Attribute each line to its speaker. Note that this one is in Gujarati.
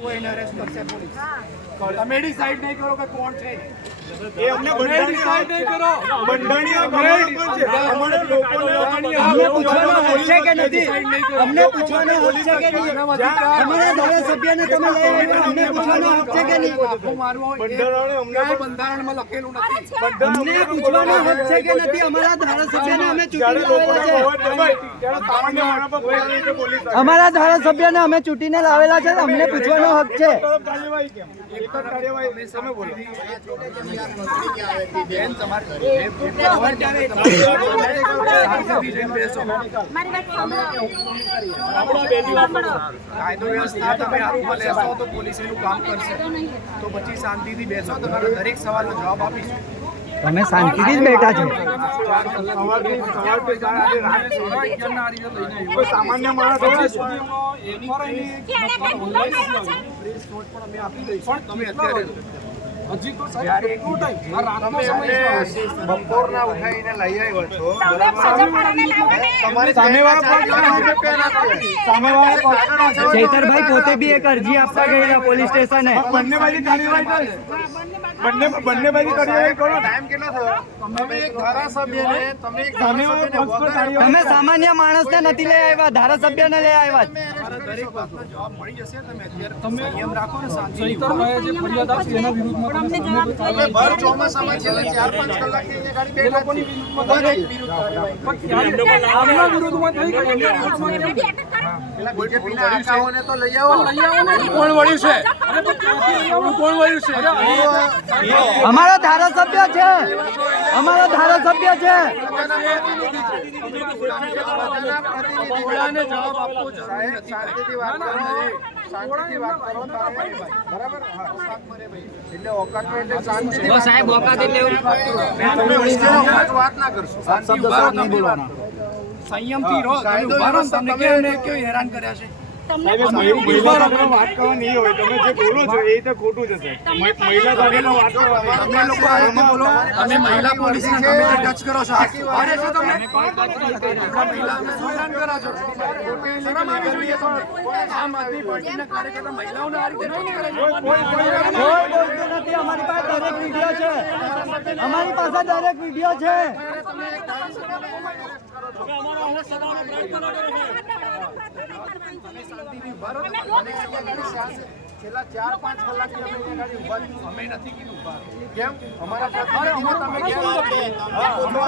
Speaker 1: તો એને અરેસ્ટ કરશે પોલીસ તમે સાઈડ નહીં કરો કે કોણ છે
Speaker 2: એ અમને
Speaker 1: તમે ડિસાઈડ નહીં કરો.
Speaker 2: બંધારણીય ગવાહ છે. અમારે લોકોને
Speaker 3: અમને પૂછવાનો કે નથી. અમને પૂછવાનો હક છે કે નહીં. અમારા ધારાસભ્યને તમે લઈ અમને પૂછવાનો હક છે કે નહીં?
Speaker 1: આખું મારવો
Speaker 2: બંધારણ અમને
Speaker 1: બંધારણમાં લખેલું નથી.
Speaker 3: અમને પૂછવાનો હક છે કે નથી? અમારા ધારાસભ્યને અમે
Speaker 2: ચૂંટી
Speaker 3: લાવેલા છે. અમારા ધારાસભ્યને અમે ચૂંટીને લાવેલા છે. અમને પૂછવાનો હક છે.
Speaker 1: કાયદો વ્યવસ્થા તમે હાથમાં લેશો તો પોલીસ એનું કામ કરશે તો પછી શાંતિથી બેસો તમારા દરેક સવાલનો જવાબ આપીશું
Speaker 3: તમે શાંતિથી જ બેઠા છો?
Speaker 2: સામાન્ય માણસ
Speaker 1: નોટ પણ અમે આપી દઈશું. તમે અત્યારે હજી તો જ્યારે તમે અમને બપોરના ઉઠાઈને લઈ આવ્યો છો તમારી
Speaker 2: સામેવાળા સામેવાળા
Speaker 3: ચૈતરભાઈ પોતે બી એક અરજી આપવા ગયેલા પોલીસ સ્ટેશને
Speaker 2: બંને બાજુ કાર્યવાહી બંને બંને બાજુ કાર્યવાહી કરો
Speaker 1: ટાઈમ કેટલો થયો તમે એક ધારાસભ્યને તમે
Speaker 3: સામાન્ય માણસને નથી લઈ આવ્યા ધારાસભ્યને લઈ આવ્યા
Speaker 1: દરેક વાતનો જવાબ મળી જશે. તમે અત્યારે સંયમ રાખો ને શાંતિ તમે ભર ચોમાસામાં છેલ્લા ચાર પાંચ કલાકથી અહીંયા ગાડી બેઠા જ. દરેક વિરુદ્ધ કાર્યવાહી. લઈ આવો કોણ વળ્યું છે? કોણ વળ્યું છે?
Speaker 3: અમારો ધારાસભ્ય છે. અમારો ધારાસભ્ય છે.
Speaker 1: સાહેબ ઓકાત એટલે વાત ના કરશો. શાંતિ શબ્દ વાત કરો. સંયમથી રહો તમે ઊભા રહો તમને કેમ કેમ હેરાન કર્યા છે
Speaker 3: અમારી પાસે દરેક વીડિયો છે
Speaker 1: છેલ્લા ચાર પાંચ કલાકથી અમે નથી કીધું કેમ? અમારા